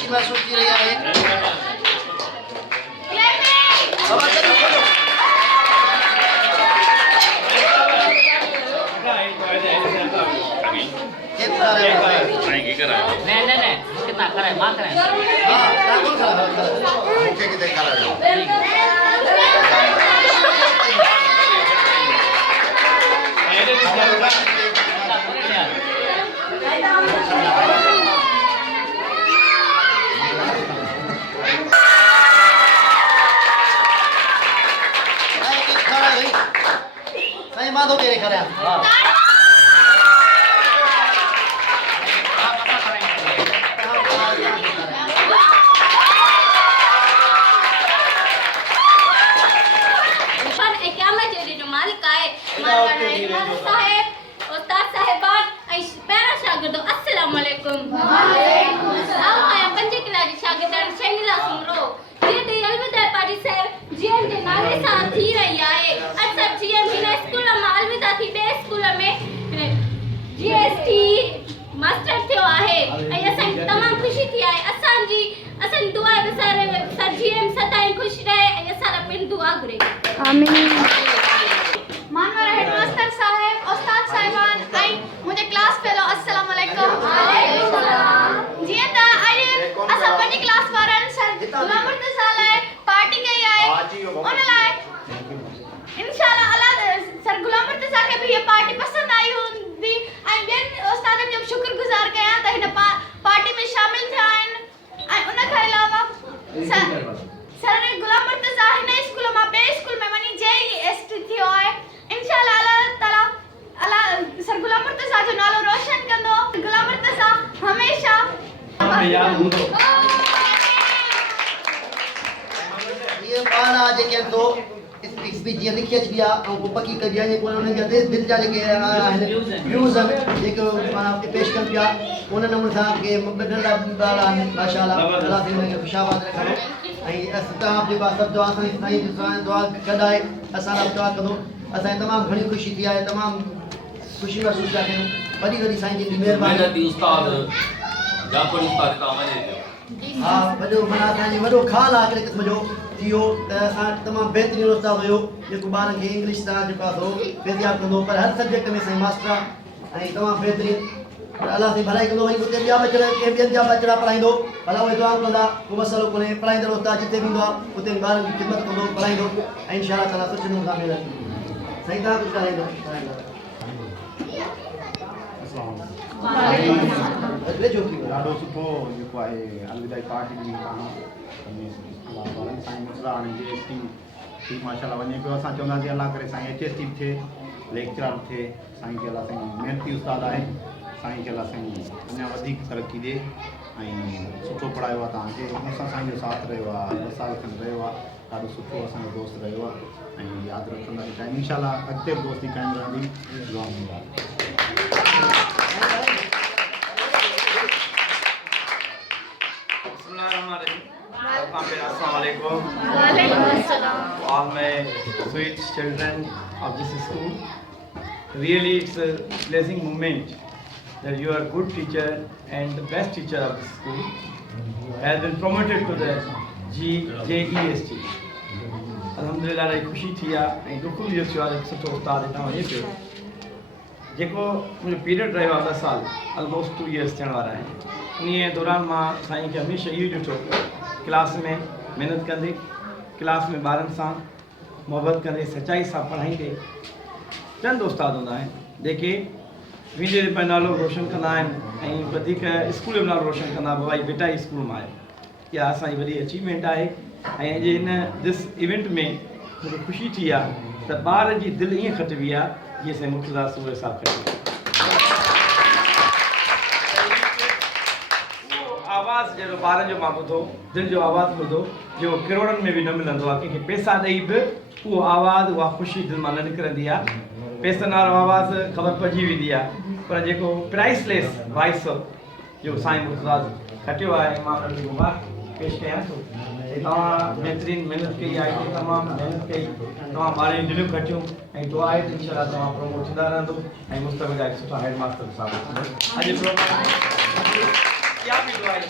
खुशी महसूस की रही है। नहीं कितना कराए मां कराए मुझे कितने कराए सही माधो तेरे खरा मास्टर थियो आहे ऐं असां तमाम खुशी थी आहे असां दुआ सर जीएम सदाई खुश रहे ऐं असां पिण दुआ घुरे आमीन मानवर हेडमास्टर साहब उस्ताद साहिबान ऐं मुझे क्लास फेलो अस्सलाम वालेकुम वालेकुम सलाम जी ता अॼु असां पंज क्लास वारनि सर गुलाम मुर्तज़ा लाइ पार्टी कई आहे उन लाइ इंशाल्लाह अल्लाह सर गुलाम मुर्तज़ा खे भी ये पार्टी पसंद आई हूंदी ऐं ॿियनि उस्तादनि जो शुक्रगुज़ार कयां त हिन पार्टी में शामिल थिया आहिनि ऐं उन खां अलावा सर गुलाम मुर्तज़ा हिन स्कूल मां ॿिए स्कूल में वञी JEST थियो आहे इंशाल्लाह अल्लाह ताला अल्लाह सर गुलाम मुर्तज़ा जो नालो रोशन कंदो गुलाम मुर्तज़ा हमेशा ये पाना जेके तो इस भी जी लिखी अच बिया और पक्की कर दिया को उन्होंने जदे दिल जा जेके व्यूज जेके माना पेश कर दिया उन्होंने नमूने था कि बदला बाला माशाल्लाह अल्लाह से उन्हें खुशाबाद रखो आई अस्ता आप जो सब दुआ साईं दुआ कदाए असा दुआ करो असा तमाम घणी खुशी थी है तमाम खुशी महसूस था करूं बड़ी बड़ी साईं जी मेहरबानी मेहनती उस्ताद जाफर उस्ताद का मने हां बड़ो मना था बड़ो खाल आकर किस्म जो थियो असा तमाम बेहतरीन उस्ताद हुयो जेको ॿारनि खे इंग्लिश तरह जेको आहे सो बेदिया कंदो पर हर सब्जेक्ट में साईं मास्टर ऐं तमाम बेहतरीन अल्लाह से भलाई कंदो वरी उते ॿिया बचड़ा के ॿियनि जा बचड़ा पढ़ाईंदो भला उहे दुआ कंदा को मसलो कोन्हे पढ़ाईंदड़ उस्ताद जिते बि हूंदो आहे उते ॿारनि जी ख़िदमत कंदो पढ़ाईंदो ऐं इंशाअल्लाह ताला सुठे नमूने सां मिलंदो साईं तव्हां कुझु ॻाल्हाईंदो ॾाढो सुठो जेको आहे अलविदाई पार्टी जी साईं मुर्तज़ा हाणे JST माशाल्लाह वञे पियो असां चवंदासीं अल्लाह करे साईं HST बि थिए लेक्चरर बि थिए साईं खे अल्लाह साईं महिनती उस्ताद आहे साईं खे अल्लाह साईं अञा वधीक तरक़ी ॾिए ऐं सुठो पढ़ायो आहे तव्हांखे असां साईं जो साथ रहियो आहे 2 साल खनि रहियो आहे ॾाढो सुठो असांजो दोस्त रहियो आहे ऐं यादि रखंदासीं टाइम इंशाल्लाह अॻिते बि दोस्ती क़ाइमु रहंदी दुआ All my sweet children of this school, really it's a blessing moment that you are a good teacher and the best teacher of this school has been promoted to the JEST. Alhamdulillah ॾाढी ख़ुशी थी आहे ऐं दुख बि थियो आहे सुठो उस्ताद हितां वञे पियो जेको मुंहिंजो पीरियड रहियो आहे 10 साल ऑलमोस्ट 2 इयर्स थियण वारा आहिनि उन दौरान मां साईं खे हमेशह इहो ॾिठो क्लास में महिनत कंदे क्लास में ॿारनि सां मोहबत कंदे सचाई सां पढ़ाईंदे चंद उस्ताद हूंदा आहिनि जेके मुंहिंजे पंहिंजो नालो रोशन कंदा आहिनि ऐं वधीक स्कूल जो नालो रोशन कंदा भाई बेटा ई स्कूल मां आहे इहा असांजी वॾी अचीवमेंट आहे ऐं अॼु हिन दिस इवेंट में मूंखे ख़ुशी थी आहे त ॿार जी दिलि ईअं खटिबी आहे जीअं साईं मुर्तज़ा सूबे साहब खटिबी आवाज़ जहिड़ो ॿारनि जो मां ॿुधो दिलि जो आवाज़ु ॿुधो जो किरोड़नि में बि न मिलंदो आहे कंहिंखे पैसा ॾेई बि उहो आवाज़ु उहा ख़ुशी दिलि मां न निकिरंदी आहे पैसनि वारो आवाज़ु ख़बर पइजी वेंदी आहे पर जेको प्राइसलेस वॉइस जो साईं मुर्तज़ा खटियो आहे मां उन्हनि खे मुबारक पेश कयां थो तव्हां बहितरीनु महिनत कई आहे कि तमामु महिनत कई तव्हां ॿारनि दिलियूं खटियूं ऐं दुआ आहे त इंशाअल्लाह तव्हां प्रोमोट थींदा रहंदो ऐं मुस्तक़बिल जा सुठा हेड मास्टर साहब अॼु प्रोग्राम क्या भी दुआ है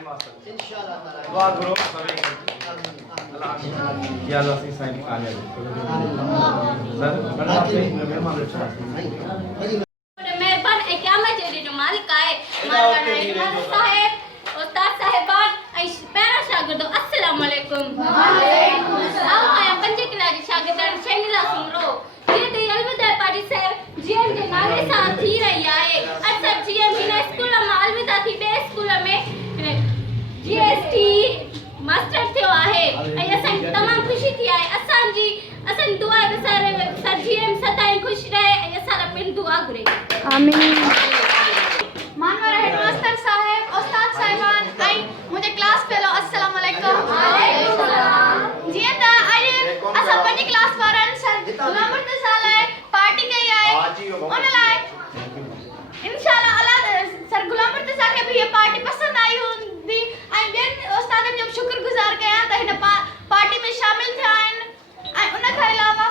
हेडमास्टर इंशाल्लाह ताला दुआ करो सभी आमीन अल्लाह या अल्लाह सी साईं की कामयाबी सर मेहरबान ऐं क़यामत जे ॾींहुं जो मालिक आहे मौलाना इमाम साहिब उस्ताद साहिबान ऐं पहिरां शागिर्दो अस्सलामु अलैकुम आओ आया 5 क्लास जी शागिर्दनि शैनिला सुमरो जीअं त अलविदा पाटी साहिब जीअं जे नाले सां थी रही आहे असां जीअं हिन स्कूल मां अलविदा थी ॿिए स्कूल में जीएसटी मास्टर थियो आहे ऐं असांखे तमामु ख़ुशी थी आहे असांजी दुआ आहे त सर जीएम सदाईं ख़ुशि रहे ऐं असां लाइ पिणु दुआ घुरे मानवर हेडमास्टर साहिब उस्ताद साहिबान आई मुझे क्लास फेलो अस्सलाम वालेकुम जीअं त अॼु असां 5 क्लास वारनि सर गुलाम मुर्तज़ा लाइ पार्टी कई आहे उन लाइ इंशाल्लाह अल्लाह सर गुलाम मुर्तज़ा खे भी ये पार्टी पसंद आई हूंदी ऐं ॿियनि उस्तादनि जो शुक्रगुज़ार कयां त हिन पार्टी में शामिल थिया आहिनि ऐं उन खां अलावा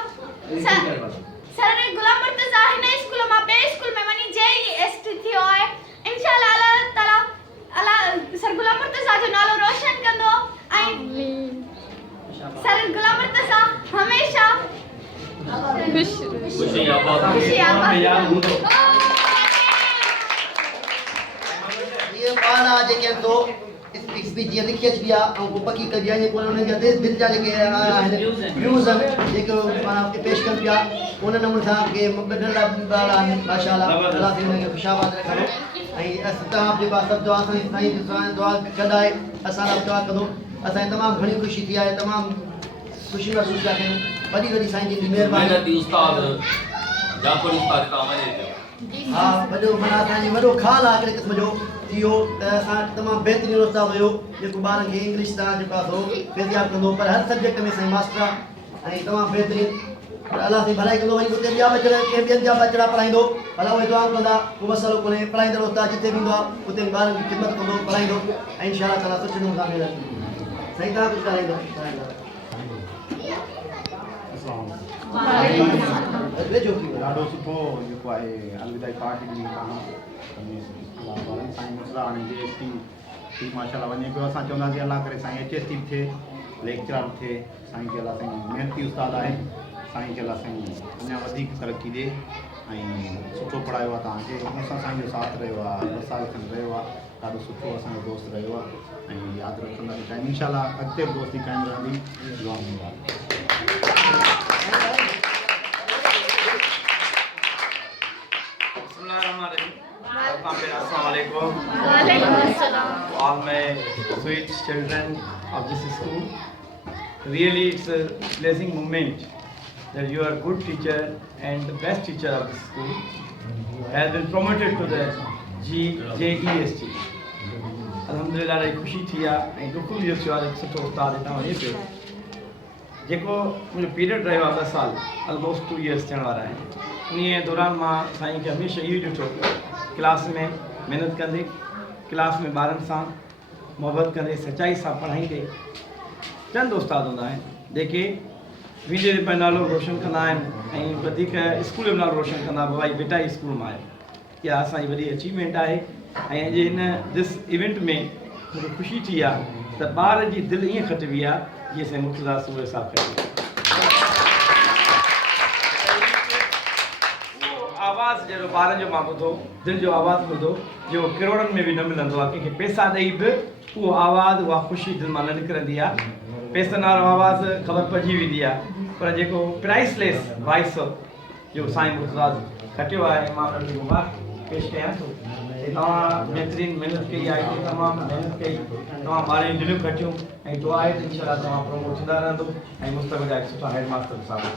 सर गुलाम मुर्तज़ा हिन स्कूल मां ॿिए स्कूल में वञी JEST थियो आहे इंशाल्लाह अल्लाह ताला अल्लाह सर गुलाम मुर्तज़ा जो नालो रोशन कंदो ऐं सर गुलाम मुर्तज़ा हमेशा खुशी आबाद याद हूंदो ये पाना जेके तो स्पीच जीअं लिखी अची विया ऐं पोइ पकी कबी आहे पोइ उन्हनि जा दिलि जा जेके व्यूज़ आहिनि जेके माना पेश कनि पिया उन नमूने सां के नंढा ॿार आहिनि माशाअल्लाह अल्लाह साईं हुनखे ख़ुशाबाद रखंदो ऐं तव्हां जेको आहे सभु दुआ साईं दुआ कढाए असां लाइ दुआ कंदो असांखे तमामु घणी ख़ुशी थी आहे तमामु ख़ुशी महसूसु था कयूं वॾी साईं जी महिरबानी मेहनती उस्ताद जाफर उस्ताद का मने थियो हा वॾो माना असांजी वॾो ख़्यालु आहे हिकिड़े क़िस्म जो थियो त असां तमामु बहितरीनु उस्ताद हुयो जेको ॿारनि खे इंग्लिश सां जेको आहे सो फ़ेज़ियाब कंदो पर हर सब्जेक्ट में साईं मास्टर आहे ऐं तमामु बहितरीनु पर अलाह साईं भलाई कंदो वरी हुते ॿिया बचड़ा कंहिं ॿियनि जा बचड़ा पढ़ाईंदो भला उहे दुआ कंदा को मसइलो कोन्हे पढ़ाईंदड़ उस्ताद जिते वेंदो आहे उते ॿारनि जी ख़िदमत कंदो पढ़ाईंदो ऐं इंशाअल्लाह ताला सुठे नमूने सां महिनत साईं तव्हां कुझु ॻाल्हाईंदो वेझो थी वियो ॾाढो सुठो जेको आहे अलविदा पार्टी ॾिनी तव्हां साईं मुर्तज़ा हाणे JST माशाअल्लाह वञे पियो असां चवंदासीं अल्लाह करे साईं HST बि थिए लेक्चरर बि थिए साईं खे अल्लाह साईं महिनती उस्ताद आहे साईं खे अल्लाह साईं अञा वधीक तरक़ी ॾिए ऐं सुठो पढ़ायो आहे तव्हांखे हुन सां असांजो साथ रहियो आहे 2 साल खनि रहियो आहे ॾाढो सुठो असांजो दोस्त रहियो आहे ऐं यादि रखंदासीं चाहे इंशाअल्लाह अॻिते बि दोस्ती क़ाइमु रहंदी दुआ में all my sweet children of this school. Really, it's a blessing moment that you are a good teacher and the best teacher of this school has been promoted to the JEST. Alhamdulillah, ॾाढी ख़ुशी थी आहे ऐं दुख बि थियो आहे सुठो उस्ताद हितां वञे पियो जेको मुंहिंजो पीरियड रहियो आहे 10 साल ऑलमोस्ट 2 years थियण वारा आहिनि उन दौरान मां साईं खे हमेशह इहो ॾिठो क्लास में महिनत कंदे क्लास में ॿारनि सां मोहबत कंदे सचाई सां पढ़ाईंदे चंद उस्ताद हूंदा आहिनि जेके मुंहिंजे पंहिंजो नालो रोशन कंदा आहिनि ऐं वधीक स्कूल जो नालो रोशन कंदा भाई बेटा स्कूल मां आहे इहा असांजी वॾी अचीवमेंट आहे ऐं अॼु हिन दिस इवेंट में मूंखे ख़ुशी थी आहे त ॿार जी दिलि ईअं खटिबी आहे जीअं साईं मुर्तज़ा सुबुह साहब खटिबी आवाज़ जहिड़ो ॿारनि जो मां ॿुधो दिलि जो आवाज़ु ॿुधो जो किरोड़नि में बि न मिलंदो आहे कंहिंखे पैसा ॾेई बि उहो आवाज़ु उहा ख़ुशी दिलि मां न निकिरंदी आहे पैसनि वारो आवाज़ु ख़बर पइजी वेंदी आहे पर जेको प्राइसलेस वॉइस जो साईं मुर्तज़ा खटियो आहे मां उन्हनि खे मुबारक पेश कयां थो तव्हां बहितरीनु महिनत कई आहे तमामु महिनत कई तव्हां ॿारनि जी दिलियूं खटियूं ऐं दुआ आहे त इंशाअल्लाह तव्हां प्रोमोट थींदा रहंदो ऐं मुस्तक़बिल जा सुठा हेडमास्टर साहिब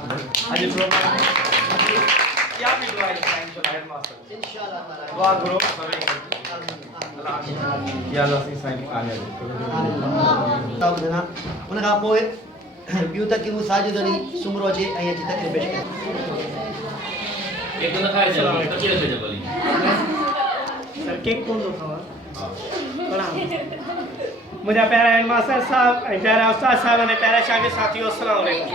अॼु प्रोग्राम क्या भी दुआ है इंशाअल्लाह हेडमास्टर इंशाअल्लाह ताला दुआ करो सभी अल्लाह या अल्लाह सी साईं की कामयाबी उन खां पोइ ॿियूं तकलीफ़ूं साजिद अली सुमरो अचे ऐं अची तकलीफ़ पेश करे एक न खाए चलो कचरे पे जबली सर केक कौन दो खावा हां बड़ा मुझे प्यारा हेडमास्टर साहब ऐं प्यारा उस्ताद साहब ने प्यारा शागिर्द साथियों अस्सलाम वालेकुम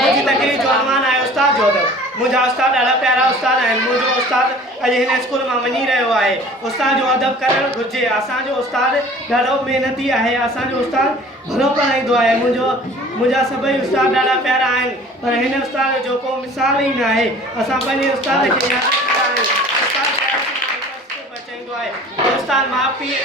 मुझी तकरीर जो अनवान आहे उस्ताद जो अदब मुंहिंजा उस्ताद ॾाढा प्यारा उस्ताद आहिनि मुंहिंजो उस्ताद अॼु हिन स्कूल मां वञी रहियो आहे उस्ताद जो अदब करणु घुरिजे असांजो उस्ताद ॾाढो महिनती आहे असांजो उस्ताद भलो पढ़ाईंदो आहे मुंहिंजा सभई उस्ताद ॾाढा प्यारा आहिनि पर हिन उस्ताद जो को मिसाल ई न आहे असां पंहिंजे उस्ताद खे यादि कंदा आहियूं उस्ताद माउ पीउ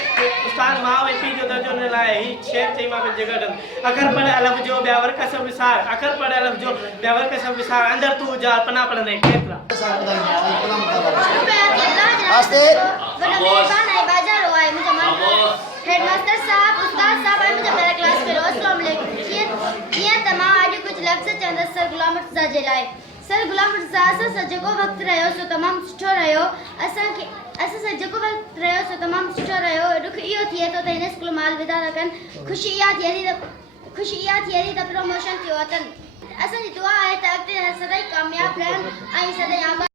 उस्ताद माउ ऐं पीउ जो दर्जो न लाइ ही शेर चई मां पंहिंजे गॾु अखर पढ़ियल लफ़्ज़ जो ॿिया वर्क सब विसार अखर पढ़ियल लफ़्ज़ जो ॿिया वर्क सब विसार अंदर तू हुजार पना पढ़ंदे केतिरा आस्ते हेडमास्टर साहब उस्ताद साहब ऐं मुंहिंजा प्यारा क्लास फेलो अस्सलाम वालेकुम कीअं त मां अॼु कुझु लफ़्ज़ चवंदसि सर गुलाम मुर्तज़ा जे लाइ सर गुलाम मुर्तज़ा सां जेको वक़्तु रहियो सो तमामु सुठो रहियो असां सां जेको वक़्तु रहियो सो तमामु सुठो रहियो ॾुख इहो थिए थो त हिन स्कूल मां अलविदा था कनि ख़ुशी इहा थिए थी त प्रमोशन थियो अथनि असांजी दुआ आहे त अॻिते सदाई कामयाबु रहनि ऐं सदाई